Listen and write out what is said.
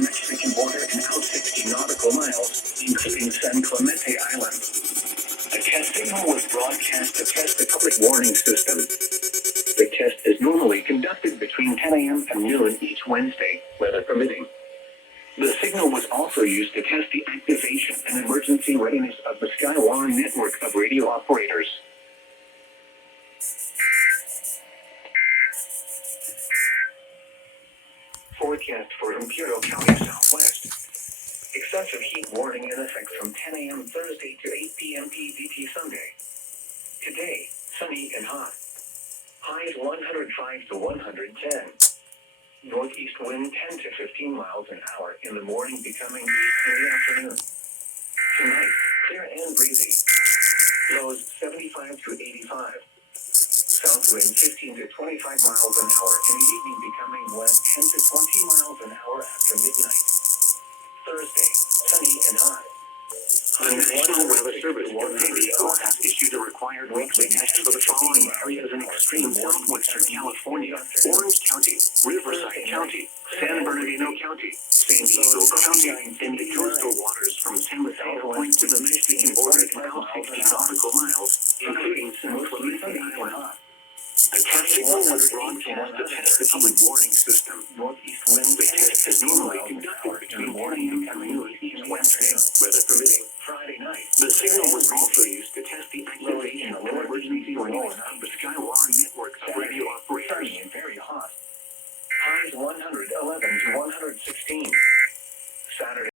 the Mexican border and out 60 nautical miles, including San Clemente Island. A test signal was broadcast to test the public warning system. The test is normally conducted between 10 a.m. and noon each Wednesday, weather permitting. The signal was also used to test the activation and emergency readiness of the GALORE network of radio operators. Forecast for Imperial County Southwest. Excessive heat warning in effect from 10 a.m. Thursday to 8 p.m. PDT Sunday. Today, sunny and hot. Highs 105 to 110. Northeast wind 10 to 15 miles an hour in the morning, becoming east in the afternoon. Tonight, clear and breezy. Lows 75 to 85. South wind 15 to 25 miles an hour in the evening, becoming west 10 to 20 miles an hour after midnight. Thursday, sunny and hot. The National Weather Service, NOAA, has issued a required weekly test for the following areas in extreme southwestern California: Orange County, Riverside County, San Bernardino County, San Diego County, and the coastal waters from San Mateo Point to the Mexican border and out 60 nautical miles, including San Clemente Island. A test signal was broadcast to test the public warning system. Northeast wind. The test is normally conducted between 10 a.m. and noon each Wednesday, weather permitting. Friday night. The signal was also used to test the activation and emergency readiness of the GALORE network of radio operators. Very hot. Highs 111 to 116. Saturday.